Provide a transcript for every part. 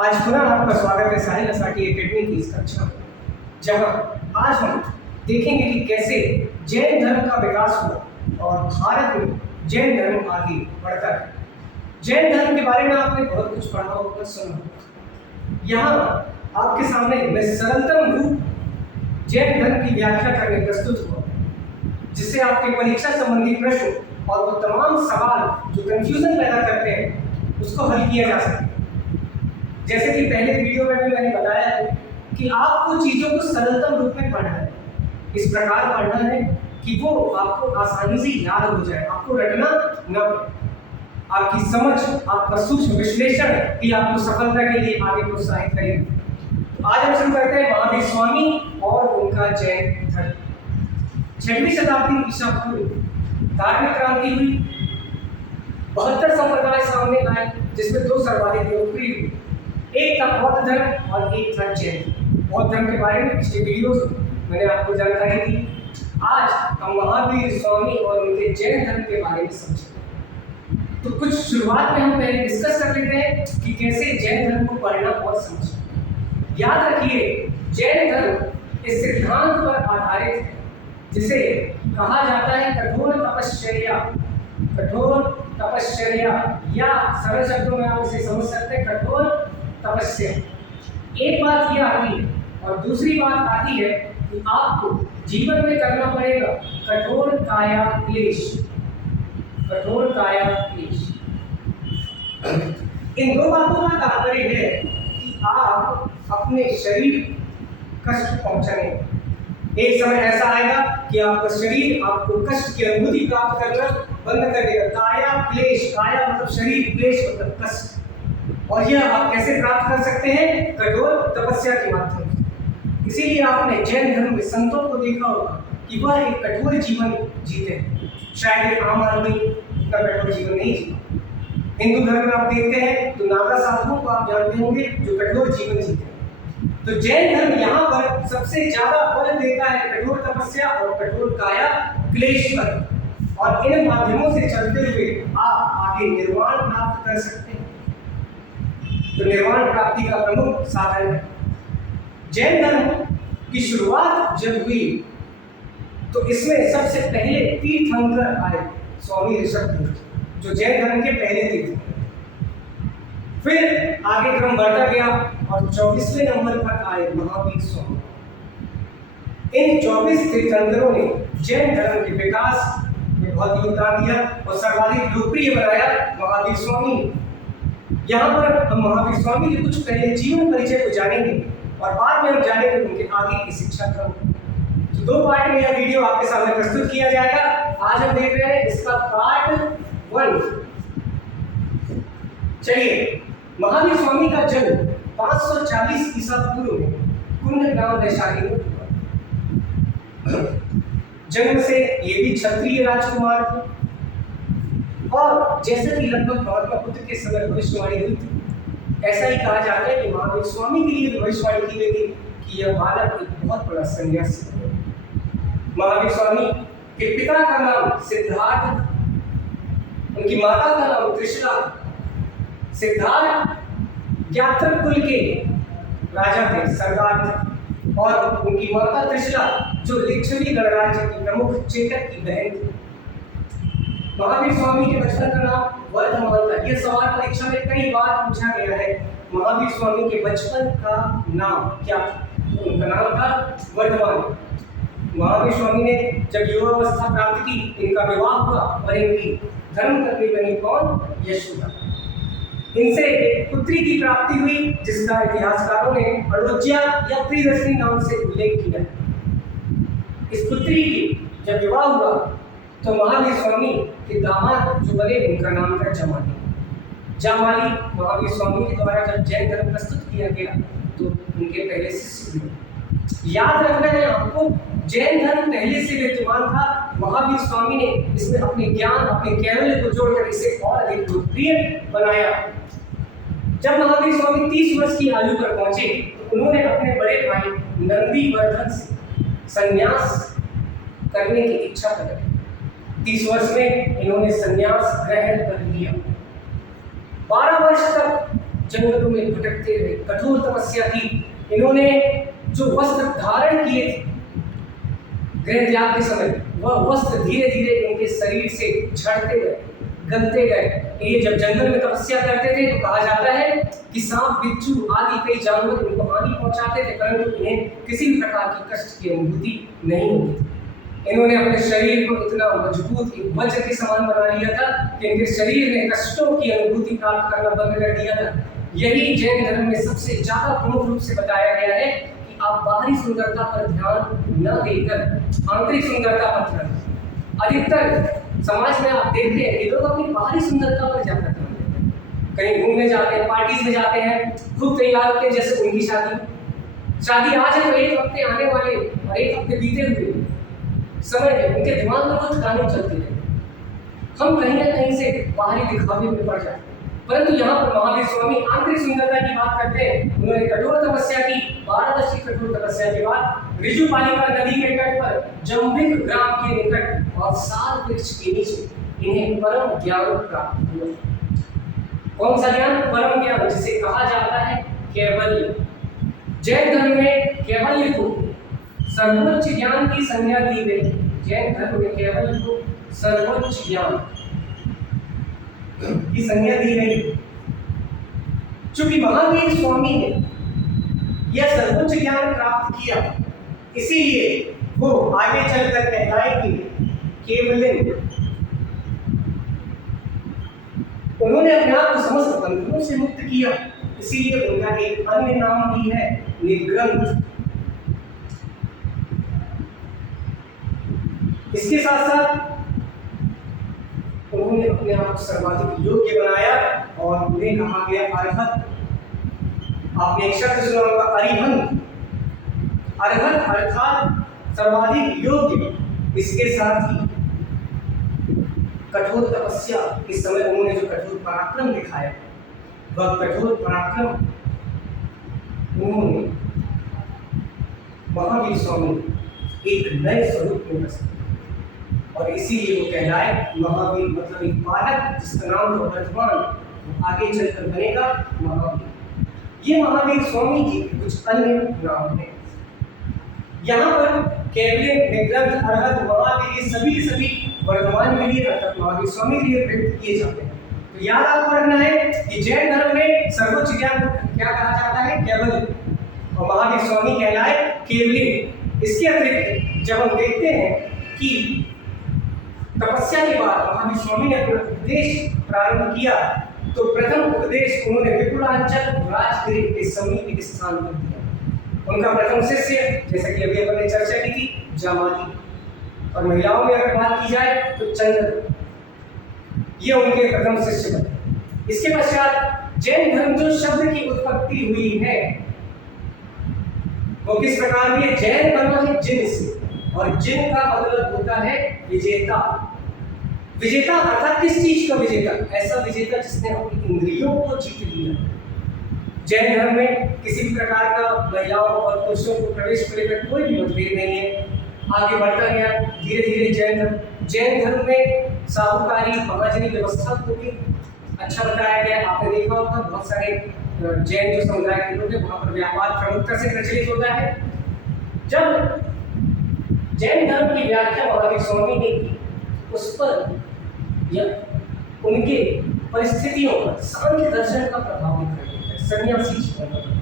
आज पुनः आपका स्वागत है साहिल असाटी एकेडमी की इस कक्षा में, जहां आज हम देखेंगे कि कैसे जैन धर्म का विकास हुआ और भारत में जैन धर्म आगे बढ़ता है। जैन धर्म के बारे में आपने बहुत कुछ पढ़ा होगा, सुना होगा। यहाँ आपके सामने मैं सरलतम रूप जैन धर्म की व्याख्या करने प्रस्तुत हुआ, जिससे आपके परीक्षा संबंधी प्रश्न और वो तमाम सवाल जो कंफ्यूजन पैदा करते हैं उसको हल किया जा सके। जैसे कि पहले वीडियो में भी मैंने बताया है कि आपको चीज़ों को सरलतम रूप में पढ़ना है, इस प्रकार पढ़ना है कि वो आपको आसानी से याद हो जाए, आपको रटना न पड़े। आपकी समझ, आपका सूक्ष्म विश्लेषण भी आपको सफलता के लिए आगे प्रोत्साहित करेगी। तो आज हम शुरू करते हैं महावीर स्वामी और उनका जैन धर्म। 6वीं शताब्दी ईसा पूर्व धार्मिक क्रांति हुई, 72 संप्रदाय सामने आए, जिसमें 2 सर्वाधिक लोकप्रिय हुए। एक था बौद्ध धर्म और एक था जैन। बौद्ध धर्म के बारे में पिछले वीडियोस में मैंने आपको जानकारी दी। आज हम महावीर स्वामी और उनके जैन धर्म के बारे में समझेंगे। तो कुछ शुरुआत में हम पहले डिस्कस कर लेते हैं कि कैसे जैन धर्म को पढ़ना और समझना। याद रखिए, जैन धर्म इस सिद्धांत पर आधारित है जिसे कहा जाता है कठोर तपश्चर्या। कठोर तपश्चर्या, या सरल शब्दों में आप इसे समझ सकते हैं कठोर तपस्या। एक बात यह आती है और दूसरी बात आती है कि आपको जीवन में करना पड़ेगा कठोर काया क्लेश। कठोर काया क्लेश। इन 2 बातों का तात्पर्य है कि आप अपने शरीर कष्ट पहुंचाएंगे। एक समय ऐसा आएगा कि आपका शरीर आपको कष्ट की अनुभूति प्राप्त करना बंद कर देगा। काया क्लेश, काया मतलब शरीर, क्लेश मतलब कष्ट। और यह आप कैसे प्राप्त कर सकते हैं? कठोर तपस्या के माध्यम से। इसीलिए आपने जैन धर्म में संतों को देखा होगा कि वह एक कठोर जीवन जीते हैं। शायद एक आम आदमी इतना कठोर जीवन नहीं जीता। हिंदू धर्म में आप देखते हैं तो नागा साधुओं को आप जानते होंगे जो कठोर जीवन जीते हैं। तो जैन धर्म यहाँ पर सबसे ज्यादा बल देता है कठोर तपस्या और कठोर काया क्लेश पर। और इन माध्यमों से चलते हुए आप आगे निर्वाण प्राप्त कर सकते हैं। तो निर्वाण प्राप्ति का प्रमुख साधन है। जैन धर्म की शुरुआत जब हुई तो इसमें सबसे पहले तीर्थंकर आए, स्वामी ऋषभ, जो जैन धर्म के पहले तीर्थंकर। फिर आगे क्रम बढ़ता गया और 24वें नंबर पर आए महावीर स्वामी। इन 24 तीर्थंकरों ने जैन धर्म के विकास में बहुत योगदान दिया और सर्वाधिक लोकप्रिय बनाया महावीर स्वामी ने। यहाँ पर हम महावीर स्वामी के कुछ पहले जीवन परिचय को जानेंगे और बाद में हम जानेंगे उनके आगे की शिक्षा क्रम। तो 2 पार्ट में यह वीडियो आपके सामने प्रस्तुत किया जाएगा। आज हम देख रहे हैं इसका पार्ट 1। चलिए, महावीर स्वामी का जन्म 540 ईसा पूर्व में कुंड ग्राम वैशाली में हुआ। जन्म से ये भी क्षत्रिय राजकुमार थे और जैसे कि लगभग महात्मा बुद्ध के समय भविष्यवाणी हुई थी, ऐसा ही कहा जाता है कि महावीर स्वामी के लिए भविष्यवाणी की गई थी कि यह बालक एक बहुत बड़ा सन्यासी होगा। महावीर स्वामी के पिता का नाम सिद्धार्थ, उनकी माता का नाम त्रिशला। सिद्धार्थ ज्ञात्र कुल के राजा थे, सरदार थे, और उनकी माता त्रिशला जो लिच्छवी गणराज्य की प्रमुख चेतक की बहन थी। महावीर स्वामी के बचपन का नाम वर्धमान था। यह सवाल परीक्षा में कई बार पूछा गया है, महावीर स्वामी के बचपन का नाम क्या था? तो उनका नाम था वर्धमान। महावीर स्वामी ने जब युवावस्था प्राप्त की, इनका विवाह हुआ और इनकी धर्मपत्नी बनी कौन? यशोदा। इनसे एक पुत्री की प्राप्ति हुई जिसका इतिहासकारों ने अड़ोज्या या प्रियदर्शनी नाम से उल्लेख किया है। इस पुत्री की जब विवाह हुआ तो महावीर स्वामी के दामाद जो बने उनका नाम था जमाली। जमाली महावीर स्वामी के द्वारा जब जैन धर्म प्रस्तुत किया गया तो उनके पहले शिष्य हुए। याद रखना है आपको, जैन धर्म पहले से विद्यमान था। महावीर स्वामी ने इसमें अपने ज्ञान, अपने कैवल्य को जोड़कर इसे और अधिक लोकप्रिय बनाया। जब महावीर स्वामी 30 वर्ष की आयु पर पहुंचे तो उन्होंने अपने बड़े भाई नंदीवर्धन से संन्यास करने की इच्छा प्रकट की। 30 वर्ष में इन्होंने संन्यास ग्रहण कर लिया। 12 वर्ष तक जंगलों में भटकते रहे, कठोर तपस्या की। इन्होंने जो वस्त्र धारण किए थे गृह त्याग के समय, वह वस्त्र धीरे धीरे इनके शरीर से झड़ते गए, गलते गए। ये जब जंगल में तपस्या करते थे तो कहा जाता है कि सांप, बिच्छू आदि कई जानवर इनको हानि पहुंचाते थे, परंतु इन्हें किसी भी प्रकार की कष्ट की अनुभूति नहीं होती थी। इन्होंने अपने शरीर को इतना मजबूत, एक वज्र के समान बना लिया था कि इनके शरीर ने कष्टों की अनुभूति प्राप्त करना बंद कर दिया था। यही जैन धर्म में सबसे ज्यादा प्रमुख रूप से बताया गया है कि आप बाहरी सुंदरता पर ध्यान न देकर आंतरिक सुंदरता पर ध्यान। अधिकतर समाज में आप देखते हैं कि लोग अपनी बाहरी सुंदरता पर ज्यादा ध्यान देते हैं। कहीं घूमने जाते हैं, पार्टीज में जाते हैं, खूब तैयार होते हैं, जैसे उनकी शादी आज है तो एक हफ्ते आने वाले और एक हफ्ते बीते हुए समय में उनके दिमाग में कुछ गाने चलते हैं। हम कहीं ना कहीं से बाहरी दिखावे में पड़ जाते हैं। परंतु यहाँ पर महावीर स्वामी आंतरिक सुंदरता की बात करते हैं। उन्होंने कठोर तपस्या की, 12 वर्ष की कठोर तपस्या के बाद ऋजुपालिका नदी के तट पर जम्बिक ग्राम के निकट और साल वृक्ष के नीचे इन्हें परम ज्ञान प्राप्त हुआ। कौन सा ज्ञान? परम ज्ञान, जिसे कहा जाता है कैवल्य। जैन धर्म में कैवल्य को सर्वोच्च ज्ञान की संज्ञा दी गई। जैन धर्म में कैवल्य को सर्वोच्च ज्ञान की संज्ञा दी गई। चूंकि महावीर स्वामी ने यह सर्वोच्च ज्ञान प्राप्त किया, इसीलिए वो आगे चलकर कहलाएंगे केवलिन। उन्होंने अपने आप को समस्त बंधनों से मुक्त किया, इसीलिए उनका एक अन्य नाम भी है निग्रंथ। इसके साथ साथ उन्होंने अपने आप को सर्वाधिक योग्य बनाया और उन्हें कहा गया अरहत। आपने एक शब्द सुना होगा अरिहंत। अरहत अर्थात सर्वाधिक योग्य। इसके साथ ही कठोर तपस्या के समय उन्होंने जो कठोर पराक्रम दिखाया, वह कठोर पराक्रम उन्होंने महावीर स्वामी एक नए स्वरूप में बसा और इसीलिए वो कहलाए महावीर, मतलब एक बालक जिसका नाम तो वर्तमान आगे चलकर बनेगा महावीर। ये महावीर स्वामी जी के कुछ अन्य नाम हैं। यहाँ पर कैवल्य, निग्रंथ, अरहत, महावीर, ये सभी के सभी वर्तमान के लिए अर्थात महावीर स्वामी के लिए प्रयुक्त किए जाते हैं। तो याद आपको रखना है कि जैन धर्म में सर्वोच्च ज्ञान क्या कहा जाता है? कैवल्य। और महावीर स्वामी कहलाए केवलिन। इसके अतिरिक्त जब हम देखते हैं कि तपस्या के बाद महावीर स्वामी ने अपना उपदेश प्रारंभ किया, तो प्रथम उपदेश उन्होंने विपुलांचल राजगिरी के समीप के स्थान पर दिया। उनका प्रथम शिष्य, जैसा कि अभी अपन ने चर्चा की थी, जामाली। और महिलाओं में अगर बात की जाए तो चंद्र, ये उनके प्रथम शिष्य बने। इसके पश्चात जैन धर्म जो शब्द की उत्पत्ति हुई है वो किस प्रकार हुई है? जैन बना है जिन से, और जिन का मतलब होता है विजेता। विजेता अर्थात किस चीज का विजेता? ऐसा विजेता जिसने अपनी इंद्रियों को जीत लिया। जैन धर्म में किसी भी प्रकार का महिलाओं और पुरुषों को प्रवेश को लेकर कोई भी मतभेद नहीं है। आगे बढ़ता गया धीरे धीरे जैन धर्म में साहूकारी महाजनी व्यवस्था को भी अच्छा बताया गया। आपने देखा होगा बहुत सारे जैन जो समुदाय के लोग हैं वहाँ पर व्यापार प्रमुखता से प्रचलित होता है। जब जैन धर्म की व्याख्या महावीर स्वामी ने की, उस पर या उनके परिस्थितियों पर सांख्य दर्शन का प्रभाव दिखाई देता है, सन्यासी जीवन का प्रभाव।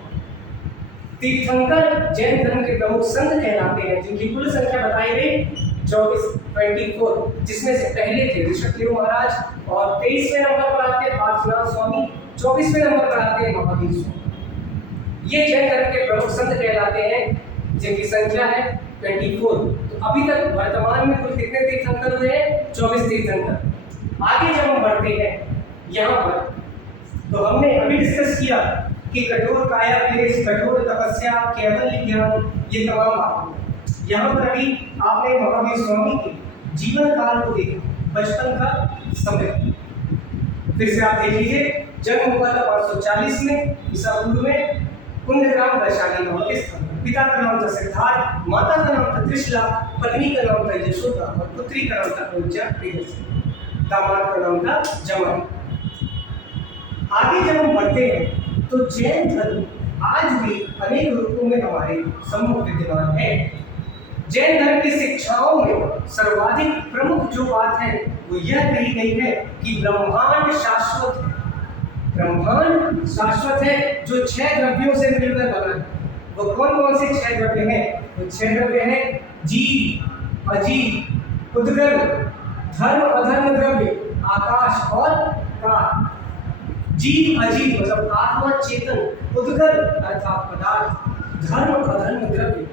तीर्थंकर जैन धर्म के प्रमुख संत कहलाते हैं, जिनकी कुल संख्या बताई गई 24, जिसमें से पहले थे ऋषभदेव महाराज और 23वें नंबर पर आते हैं पार्श्वनाथ स्वामी, 24वें नंबर पर आते हैं महावीर स्वामी। ये जैन धर्म के प्रमुख संत कहलाते हैं, जिनकी संख्या है 24। तो अभी तक वर्तमान में कुल कितने तीर्थंकर हुए हैं? 24 तीर्थंकर। आगे जब हम बढ़ते हैं यहाँ पर, तो हमने अभी डिस्कस किया कि कठोर काया क्लेश, कठोर तपस्या, कैवल्य ज्ञान, ये तमाम बातें। यहाँ पर अभी आपने महावीर स्वामी के जीवन काल को देखा, बचपन का समय। फिर से आप देख लीजिए, जन्म हुआ था 540 में ईसा पूर्व में कुंडग्राम वैशाली नाम के स्थान पर। पिता का नाम था सिद्धार्थ, माता का नाम था त्रिशला, पत्नी का नाम था यशोदा और पुत्री का नाम था पूज्या प्रियदर्शनी, दामाद का नाम था जमाल। आगे जब हम बढ़ते हैं तो जैन धर्म आज भी अनेक रूपों में हमारे सम्मुख विद्यमान है। जैन धर्म की शिक्षाओं में सर्वाधिक प्रमुख जो बात है वो यह कही गई है कि ब्रह्मांड शाश्वत है। ब्रह्मांड शाश्वत है जो 6 द्रव्यों से मिलकर बना है। वो कौन कौन से 6 द्रव्य हैं? वो 6 द्रव्य हैं जीव, अजीव, उद्गल, धर्म अधर्म द्रव्य, आकाश और काल। जीव अजीव मतलब आत्मा चेतन, उद्गल अर्थात पदार्थ, धर्म अधर्म द्रव्य,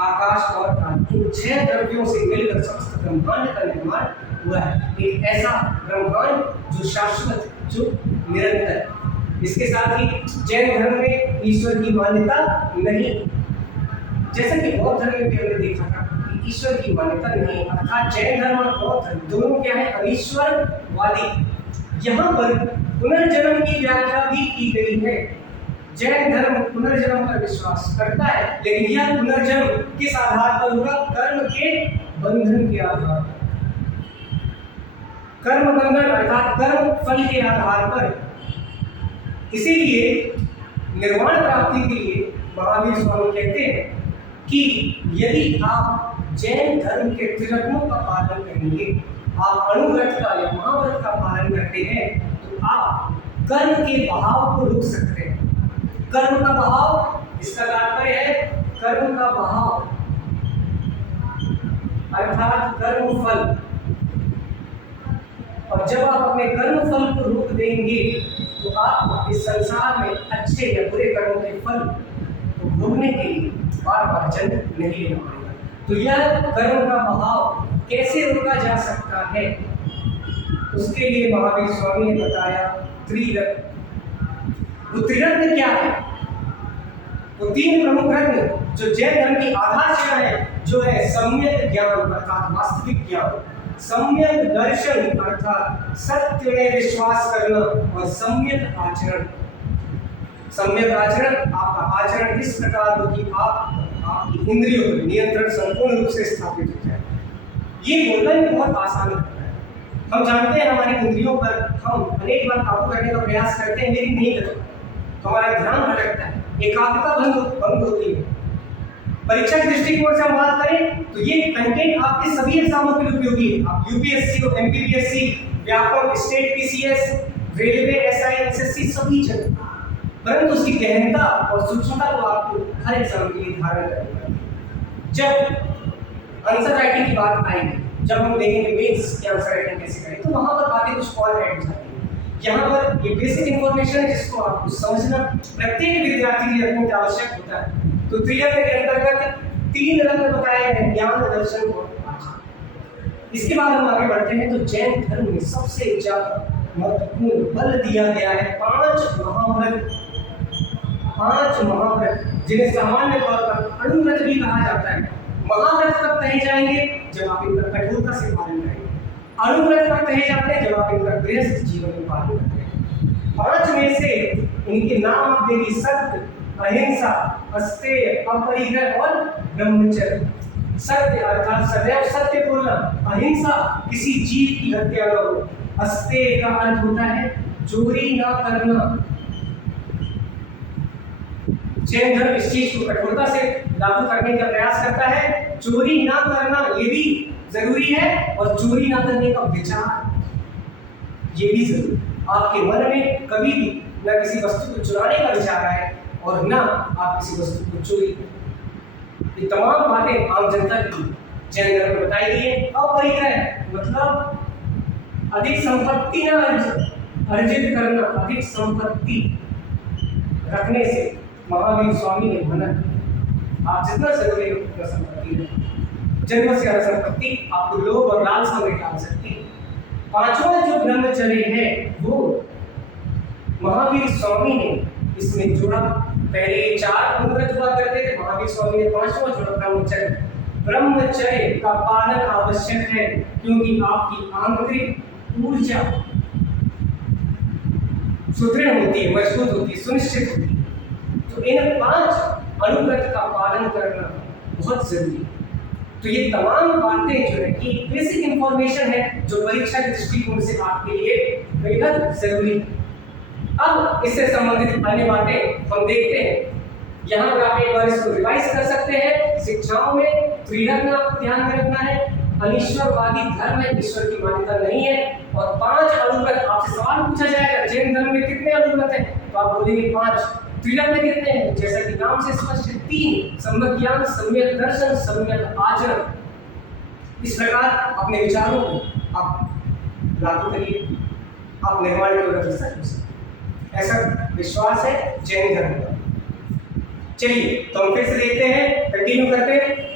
आकाश और काल। इन 6 द्रव्यों से मिलकर समस्त ब्रह्मांड का निर्माण हुआ है। एक ऐसा ब्रह्मांड जो शाश्वत, जो निरंतर है। इसके साथ ही जैन धर्म में ईश्वर की मान्यता नहीं, जैसा कि बौद्ध धर्म में भी हमने देखा था कि ईश्वर की मान्यता नहीं, अर्थात जैन धर्म और बौद्ध धर्म दोनों क्या है? अनीश्वरवादी। यहाँ पर पुनर्जन्म की व्याख्या भी की गई है। जैन धर्म पुनर्जन्म पर विश्वास करता है, लेकिन यह पुनर्जन्म किस आधार पर होगा? कर्म के बंधन के आधार पर। कर्म बंधन अर्थात कर्म फल के आधार पर। इसीलिए निर्वाण प्राप्ति के लिए महावीर स्वामी कहते हैं कि यदि आप जैन धर्म के त्रिरत्नों का पालन करेंगे, आप अणुव्रत का या महाव्रत का पालन करते हैं, तो आप कर्म के बहाव को रोक सकते हैं। कर्म का बहाव, इसका तात्पर्य है कर्म का बहाव अर्थात कर्म फल। और जब आप अपने कर्म फल को रोक देंगे तो आप इस संसार में अच्छे या बुरे कर्मों के फल को भोगने के लिए बार बार जन्म नहीं लेना पड़ेगा। तो यह कर्म का बहाव कैसे रोका जा सकता है? उसके लिए महावीर स्वामी ने बताया त्रिरत्न। वो त्रिरत्न क्या है? वो 3 प्रमुख रत्न जो जैन धर्म की आधारशिला है, जो है सम्यक ज्ञान अर्थात वास्तविक ज्ञान, सम्यक दर्शन अर्थात सत्य में विश्वास करना, और सम्यक आचरण। सम्यक आचरण, आपका आचरण इस प्रकार हो कि आपकी इंद्रियों पर नियंत्रण संपूर्ण रूप से स्थापित हो जाए। ये बोलना भी बहुत आसान होता है। हम जानते हैं हमारी इंद्रियों पर हम अनेक बार काबू करने का प्रयास करते हैं, लेकिन नहीं करते। हमारा ध्यान भटकता है, एकाग्रता भंग होती है। परीक्षा के दृष्टिकोण से हम बात करें तो ये कंटेंट आपके सभी एग्जामों के लिए उपयोगी है। आप यूपीएससी और एमपीपीएससी, व्यापक, state PCS, railway, SI, SSC सभी जगह, परंतु उसकी गहनता और सूक्ष्मता को आपको हर एग्जाम के लिए धारण करना है। जब आंसर राइटिंग की बात आएगी, जब हम देखेंगे मेंस की आंसर राइटिंग कैसे करें, तो वहां पर बातें कुछ और ऐड हो जाती हैं। यहाँ पर ये बेसिक इंफॉर्मेशन है जिसको आपको समझना प्रत्येक विद्यार्थी के लिए अत्यंत आवश्यक होता है। तो त्रिरत्न के अंतर्गत 3 रत्न बताए गए हैं, ज्ञान, दर्शन और आचरण। इसके बाद हम आगे बढ़ते हैं। तो जैन धर्म में सबसे ज्यादा महत्वपूर्ण बल दिया गया है 5 महाव्रत। 5 महाव्रत जिन्हें सामान्य तौर पर अणुव्रत भी कहा जाता है। महाव्रत कब कहे जाएंगे? जब आप इनका कठोरता से पालन करेंगे। अणुव्रत कब कहे जाते हैं? जब आप इनका गृहस्थ जीवन में पालन करते हैं। 5 में से इनके नाम आप देंगे सत्य, अहिंसा, अस्तेय, अपरिग्रह और ब्रह्मचर्य। सत्य अर्थात सदैव सत्य बोलना, अहिंसा किसी जीव की हत्या न हो, अस्तेय का अर्थ होता है चोरी ना करना। जैन धर्म इस चीज को कठोरता से लागू करने का प्रयास करता है। चोरी ना करना ये भी जरूरी है, और चोरी ना करने का विचार ये भी जरूरी। आपके मन में कभी भी न किसी वस्तु को चुराने का विचार आए और न आप किसी वस्तु को चोरी करें। ये तमाम बातें आम जनता की जैन धर्म में बताई गई है। अपरिग्रह मतलब अधिक संपत्ति न अर्जित करना, अधिक संपत्ति रखने से महावीर स्वामी ने मना किया। आप जितना जरूरी हो उतना संपत्ति रखें। जन्म से संपत्ति आपको लोभ और लालसा में डाल सकती है। 5वां जो ब्रह्मचर्य है वो महावीर स्वामी ने इसमें जोड़ा। पहले 4 अणुव्रत हुआ करते थे, महावीर स्वामी ने 5वां जोड़ा ब्रह्मचर्य। ब्रह्मचर्य का पालन आवश्यक है क्योंकि आपकी आंतरिक ऊर्जा सुदृढ़ होती है, मजबूत होती है, सुनिश्चित होती है। तो इन 5 अणुव्रत का पालन करना बहुत जरूरी है। तो ये तमाम बातें जो है कि बेसिक इंफॉर्मेशन है जो परीक्षा के दृष्टिकोण से आपके लिए बेहद जरूरी है। अब इससे संबंधित अन्य बातें हम देखते हैं। यहाँ पर आप एक बार इसको रिवाइज कर सकते हैं। शिक्षाओं में फ्रीडम का ध्यान में रखना है, अनिश्वरवादी धर्म है, ईश्वर की मान्यता नहीं है, और 5 अनुगत। आपसे सवाल पूछा जाएगा जैन धर्म में कितने अनुगत हैं, तो आप बोलेंगे 5। फ्रीडम में कितने हैं, जैसा कि नाम से स्पष्ट है 3, सम्यक ज्ञान, सम्यक दर्शन, सम्यक आचरण। इस प्रकार अपने विचारों को आप लागू करिए, आप निर्माण की ओर अग्रसर। ऐसा विश्वास है जैन धर्म का। चलिए तो हम फिर से देखते हैं, कंटिन्यू करते हैं।